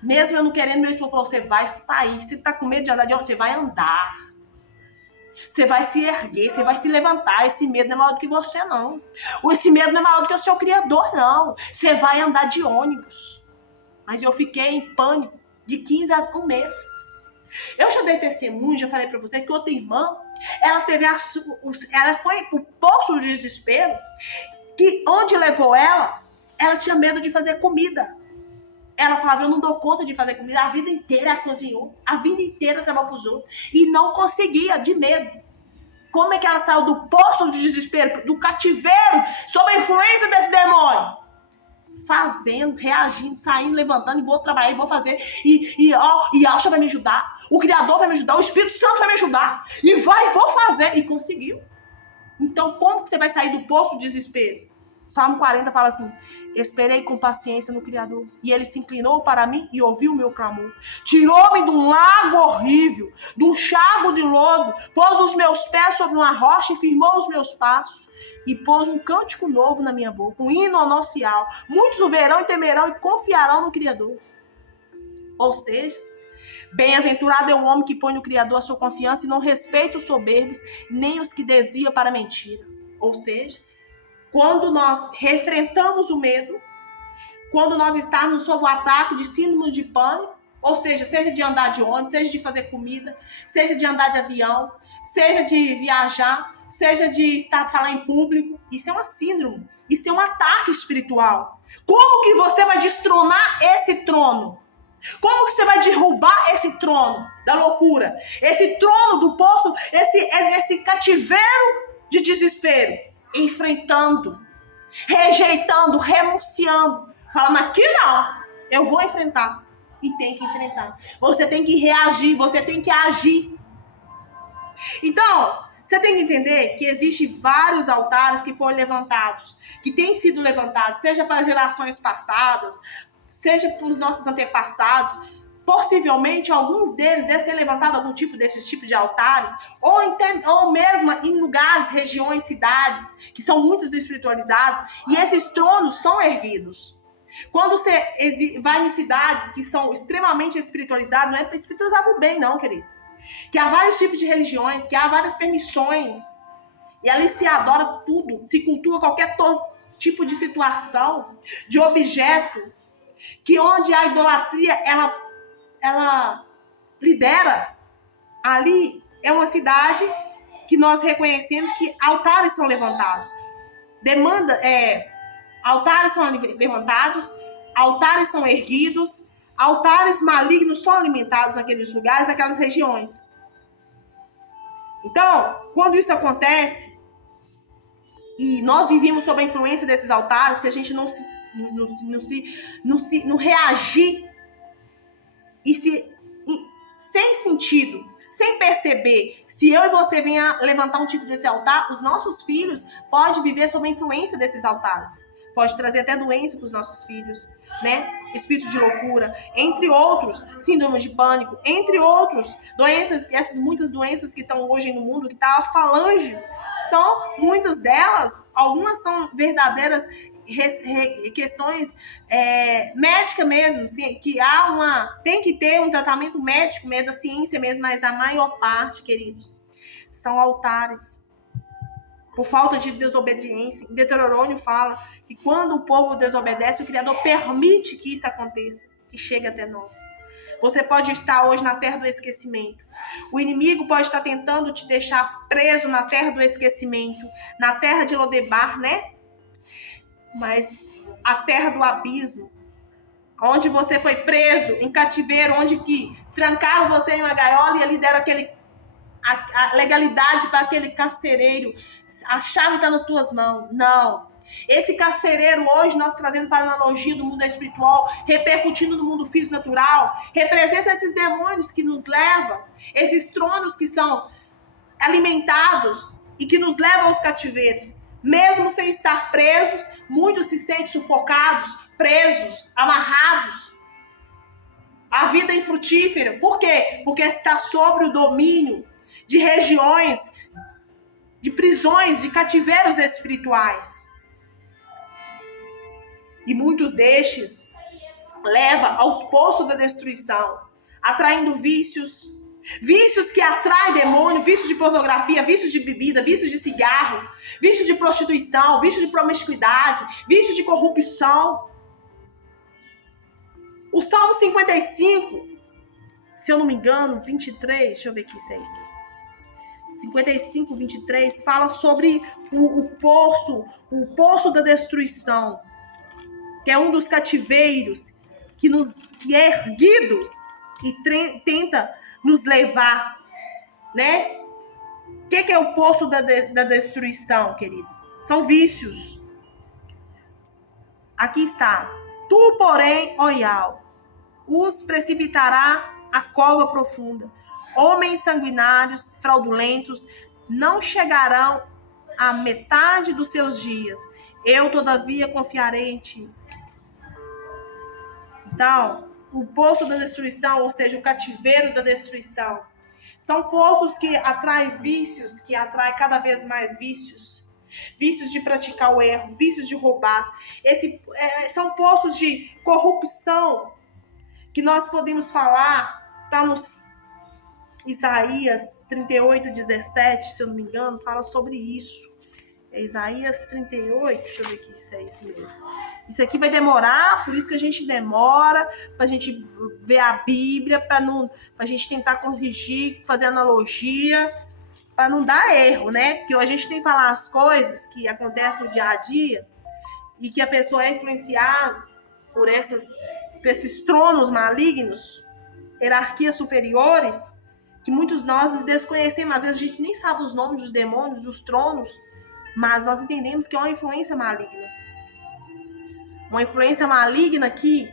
Mesmo eu não querendo, meu esposo falou: você vai sair. Você tá com medo de andar de ônibus? Você vai andar. Você vai se erguer, você vai se levantar. Esse medo não é maior do que você, não. Esse medo não é maior do que o seu Criador, não. Você vai andar de ônibus. Mas eu fiquei em pânico de 15 a um mês. Eu já dei testemunho, já falei pra você que outra irmã, ela foi pro poço do desespero, que onde levou ela tinha medo de fazer comida. Ela falava, eu não dou conta de fazer comida. A vida inteira ela cozinhou, a vida inteira trabalhou pros outros. E não conseguia, de medo. Como é que ela saiu do poço do desespero, do cativeiro, sob a influência desse demônio? Fazendo, reagindo, saindo, levantando, e vou trabalhar, e vou fazer. E Alcha vai me ajudar, o Criador vai me ajudar, o Espírito Santo vai me ajudar. E vou fazer. E conseguiu. Então, como que você vai sair do poço do desespero? Salmo 40 fala assim, esperei com paciência no Criador, e ele se inclinou para mim e ouviu o meu clamor. Tirou-me de um lago horrível, de um chago de lodo, pôs os meus pés sobre uma rocha e firmou os meus passos, e pôs um cântico novo na minha boca, um hino ao nosso Sião. Muitos o verão e temerão e confiarão no Criador. Ou seja, bem-aventurado é o homem que põe no Criador a sua confiança e não respeita os soberbos, nem os que desviam para a mentira. Ou seja, quando nós refrentamos o medo, quando nós estamos sob o ataque de síndrome de pânico, ou seja de andar de ônibus, seja de fazer comida, seja de andar de avião, seja de viajar, seja de falar em público, isso é uma síndrome, isso é um ataque espiritual. Como que você vai destronar esse trono? Como que você vai derrubar esse trono da loucura? Esse trono do poço, esse cativeiro de desespero? Enfrentando, rejeitando, renunciando, falando aqui não, eu vou enfrentar. E tem que enfrentar. Você tem que reagir, você tem que agir. Então, você tem que entender que existem vários altares que foram levantados, que têm sido levantados, seja para gerações passadas, seja para os nossos antepassados. Possivelmente, alguns deles devem ter levantado algum desses tipos de altares, ou mesmo em lugares, regiões, cidades, que são muito espiritualizados, e esses tronos são erguidos. Quando você vai em cidades que são extremamente espiritualizadas, não é para espiritualizar o bem, não, querido. Que há vários tipos de religiões, que há várias permissões, e ali se adora tudo, se cultua qualquer tipo de situação, de objeto, que onde a idolatria, ela lidera. Ali é uma cidade que nós reconhecemos que altares são levantados. Altares são levantados, altares são erguidos, altares malignos são alimentados naqueles lugares, naquelas regiões. Então, quando isso acontece, e nós vivemos sob a influência desses altares, se a gente não reagir e sem sentido, sem perceber, se eu e você venha levantar um tipo desse altar, os nossos filhos podem viver sob a influência desses altares. Pode trazer até doença para os nossos filhos, né? Espírito de loucura, entre outros, síndrome de pânico, entre outros, doenças, essas muitas doenças que estão hoje no mundo, que tá falanges, são muitas delas, algumas são verdadeiras questões médicas mesmo, que tem que ter um tratamento médico mesmo, da ciência mesmo, mas a maior parte, queridos, são altares. Por falta de desobediência. Em Deuteronômio fala que quando o povo desobedece, o Criador permite que isso aconteça, que chegue até nós. Você pode estar hoje na terra do esquecimento. O inimigo pode estar tentando te deixar preso na terra do esquecimento, na terra de Lodebar, né? Mas a terra do abismo, onde você foi preso em cativeiro, onde que trancaram você em uma gaiola e ali deram a legalidade para aquele carcereiro. A chave está nas tuas mãos. Não. Esse carcereiro hoje, nós trazendo para a analogia do mundo espiritual, repercutindo no mundo físico natural, representa esses demônios que nos levam, esses tronos que são alimentados e que nos levam aos cativeiros. Mesmo sem estar presos, muitos se sentem sufocados, presos, amarrados. A vida é infrutífera. Por quê? Porque está sob o domínio de regiões, de prisões, de cativeiros espirituais. E muitos destes levam aos poços da destruição, atraindo vícios, Vícios que atraem demônio, vícios de pornografia, vícios de bebida, vícios de cigarro, vícios de prostituição, vícios de promiscuidade, vícios de corrupção. O Salmo 55, se eu não me engano, 23, deixa eu ver aqui se é isso. 55, 23, fala sobre o poço da destruição, que é um dos cativeiros que é erguidos e tenta nos levar, né? O que é o poço da destruição, querido? São vícios. Aqui está. Tu, porém, ó Yahweh, os precipitará a cova profunda. Homens sanguinários, fraudulentos, não chegarão à metade dos seus dias. Eu, todavia, confiarei em ti. Então, o poço da destruição, ou seja, o cativeiro da destruição, são poços que atraem vícios, que atraem cada vez mais vícios. Vícios de praticar o erro, vícios de roubar. São poços de corrupção que nós podemos falar, está nos Isaías 38, 17, se eu não me engano, fala sobre isso. É Isaías 38, deixa eu ver aqui se é isso mesmo. Isso aqui vai demorar, por isso que a gente demora, para a gente ver a Bíblia, para a gente tentar corrigir, fazer analogia, para não dar erro, né? Porque a gente tem que falar as coisas que acontecem no dia a dia e que a pessoa é influenciada por esses tronos malignos, hierarquias superiores, que muitos de nós desconhecemos. Às vezes a gente nem sabe os nomes dos demônios, dos tronos, mas nós entendemos que é uma influência maligna. Uma influência maligna que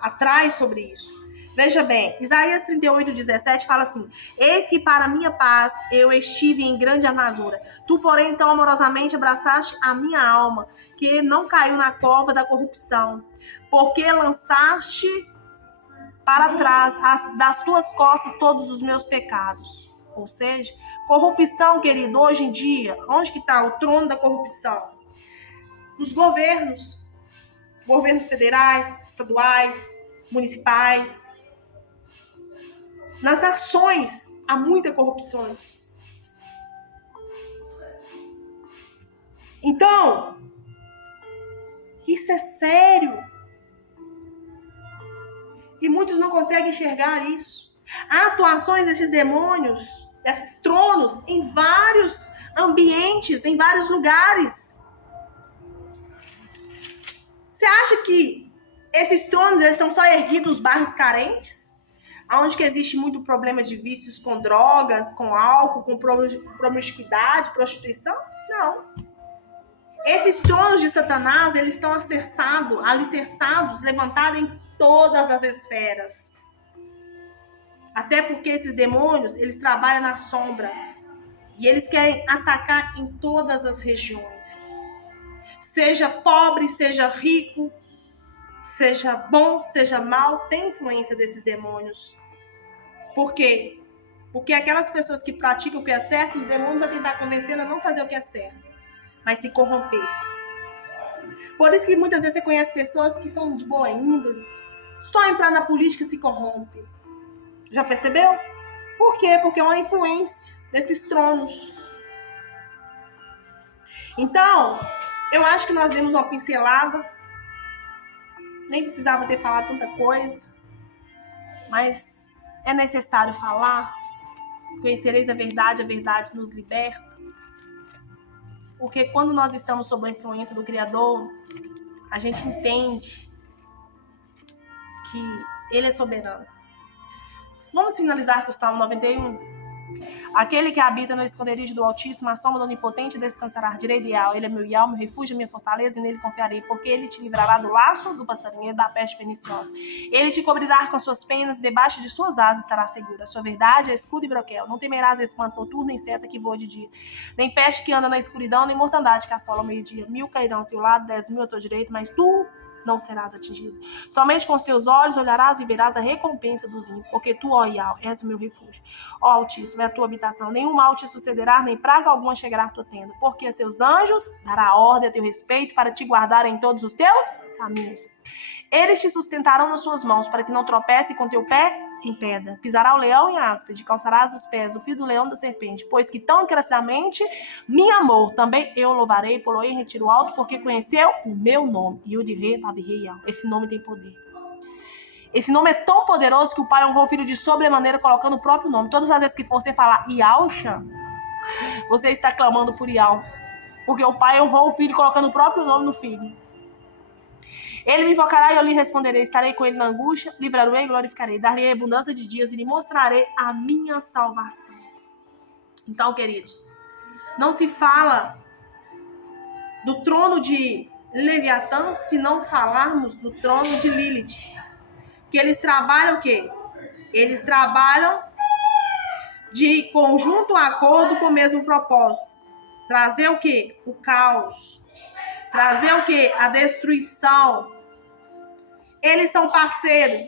atrai sobre isso. Veja bem, Isaías 38, 17 fala assim: eis que para minha paz eu estive em grande amargura. Tu, porém, tão amorosamente abraçaste a minha alma, que não caiu na cova da corrupção, porque lançaste para trás das tuas costas todos os meus pecados. Ou seja, corrupção, querido, hoje em dia, onde que está o trono da corrupção? Nos governos federais, estaduais, municipais. Nas nações há muita corrupção. Então, isso é sério. E muitos não conseguem enxergar isso. Há atuações desses demônios, desses tronos, em vários ambientes, em vários lugares. Você acha que esses tronos eles são só erguidos nos bairros carentes? Onde que existe muito problema de vícios com drogas, com álcool, com promiscuidade, prostituição? Não. Esses tronos de Satanás, eles estão alicerçados, levantados em todas as esferas. Até porque esses demônios, eles trabalham na sombra. E eles querem atacar em todas as regiões. Seja pobre, seja rico, seja bom, seja mal, tem influência desses demônios. Por quê? Porque aquelas pessoas que praticam o que é certo, os demônios vão tentar convencer a não fazer o que é certo, mas se corromper. Por isso que muitas vezes você conhece pessoas que são de boa índole, só entrar na política se corrompe. Já percebeu? Por quê? Porque é uma influência desses tronos. Então, eu acho que nós demos uma pincelada. Nem precisava ter falado tanta coisa. Mas é necessário falar. Conhecereis a verdade nos liberta. Porque quando nós estamos sob a influência do Criador, a gente entende que Ele é soberano. Vamos finalizar com o Salmo 91. Aquele que habita no esconderijo do Altíssimo, a sombra do Onipotente descansará. Direi de Yahweh, ele é meu Yahweh, meu refúgio, minha fortaleza, e nele confiarei, porque ele te livrará do laço do passarinheiro, da peste perniciosa. Ele te cobrirá com suas penas, e debaixo de suas asas estará segura. A sua verdade é escudo e broquel. Não temerás espanto noturno, nem seta que voa de dia, nem peste que anda na escuridão, nem mortandade que assola ao meio-dia. 1000 cairão ao teu lado, 10.000 à tua direita, mas tu não serás atingido. Somente com os teus olhos olharás e verás a recompensa dos ímpios, porque tu, ó Yahweh, és o meu refúgio. Ó Altíssimo, é a tua habitação. Nenhum mal te sucederá, nem praga alguma chegará à tua tenda, porque a seus anjos dará ordem a teu respeito para te guardar em todos os teus caminhos. Eles te sustentarão nas suas mãos, para que não tropece com teu pé em pedra, pisará o leão em áspide, calçarás os pés, o filho do leão da serpente, pois que tão encarecidamente me amou, também eu louvarei, poloei em retiro alto, porque conheceu o meu nome. E o de rei, pavirreial. Esse nome tem poder. Esse nome é tão poderoso que o pai honrou o filho de sobremaneira, colocando o próprio nome. Todas as vezes que você falar Iauxa, você está clamando por Iau. Porque o pai honrou o filho, colocando o próprio nome no filho. Ele me invocará e eu lhe responderei. Estarei com ele na angústia, livrarei e glorificarei. Dar-lhe abundância de dias e lhe mostrarei a minha salvação. Então, queridos, não se fala do trono de Leviatã se não falarmos do trono de Lilith. Que eles trabalham o quê? Eles trabalham de conjunto acordo com o mesmo propósito. Trazer o quê? O caos. Trazer o quê? A destruição. Eles são parceiros.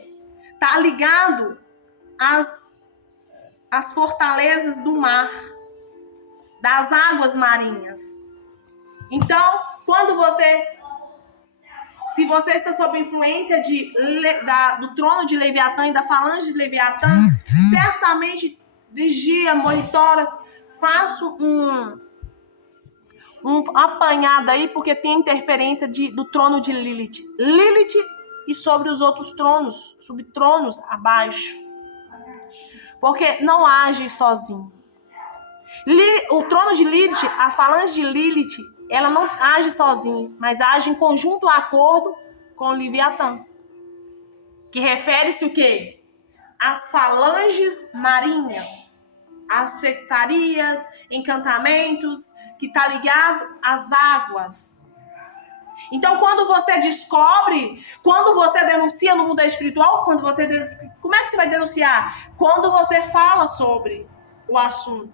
Tá ligado às fortalezas do mar, das águas marinhas. Então, quando se você está sob influência do trono de Leviatã e da falange de Leviatã, certamente vigia, monitora, faça um apanhado aí, porque tem interferência do trono de Lilith. Lilith e sobre os outros tronos, subtronos abaixo. Porque não age sozinho. O trono de Lilith, a falange de Lilith, ela não age sozinha, mas age em conjunto acordo com o Leviatã. Que refere-se o quê? As falanges marinhas, as feitiçarias, encantamentos, que está ligado às águas. Então, quando você descobre, quando você denuncia no mundo espiritual, como é que você vai denunciar? Quando você fala sobre o assunto.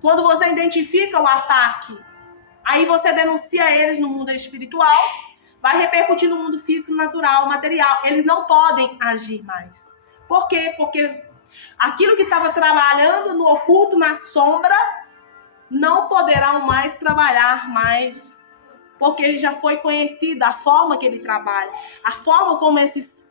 Quando você identifica o ataque. Aí você denuncia eles no mundo espiritual, vai repercutir no mundo físico, natural, material. Eles não podem agir mais. Por quê? Porque aquilo que estava trabalhando no oculto, na sombra, não poderão mais trabalhar mais. Porque já foi conhecida a forma que ele trabalha, a forma como essas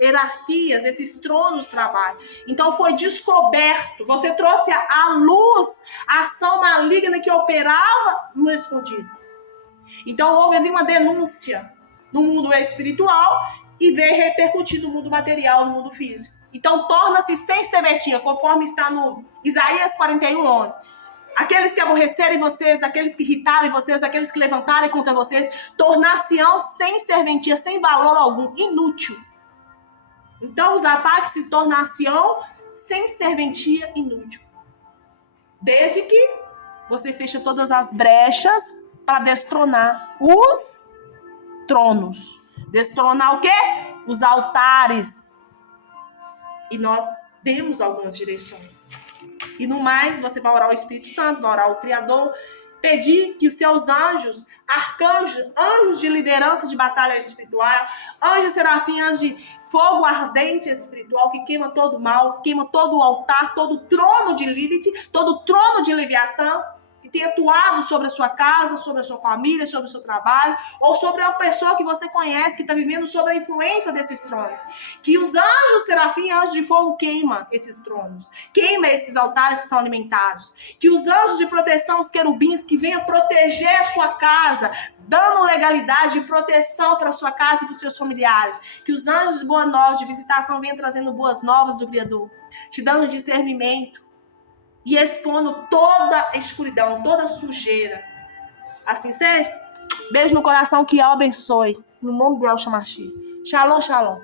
hierarquias, esses tronos trabalham. Então foi descoberto, você trouxe à luz a ação maligna que operava no escondido. Então houve ali uma denúncia no mundo espiritual e veio repercutir no mundo material, no mundo físico. Então torna-se sem serventia, conforme está no Isaías 41:11. Aqueles que aborrecerem vocês, aqueles que irritarem vocês, aqueles que levantarem contra vocês, tornar-se-ão sem serventia, sem valor algum, inútil. Então os ataques se tornar-se-ão sem serventia, inútil. Desde que você feche todas as brechas para destronar os tronos. Destronar o quê? Os altares. E nós demos algumas direções. E no mais, você vai orar ao Espírito Santo, vai orar ao Criador, pedir que os seus anjos, arcanjos, anjos de liderança de batalha espiritual, anjos serafins, anjos de fogo ardente espiritual, que queima todo o mal, queima todo o altar, todo o trono de Lilith, todo o trono de Leviatã, que tem atuado sobre a sua casa, sobre a sua família, sobre o seu trabalho, ou sobre a pessoa que você conhece, que está vivendo sob a influência desses tronos. Que os anjos serafins, anjos de fogo, queima esses tronos, queima esses altares que são alimentados. Que os anjos de proteção, os querubins, que venham proteger a sua casa, dando legalidade e proteção para a sua casa e para os seus familiares. Que os anjos de boa nova, de visitação, venham trazendo boas novas do Criador, te dando discernimento, e expondo toda a escuridão, toda a sujeira. Assim seja. Beijo no coração, que Deus abençoe. No nome de Deus, Shamashi. Shalom, shalom.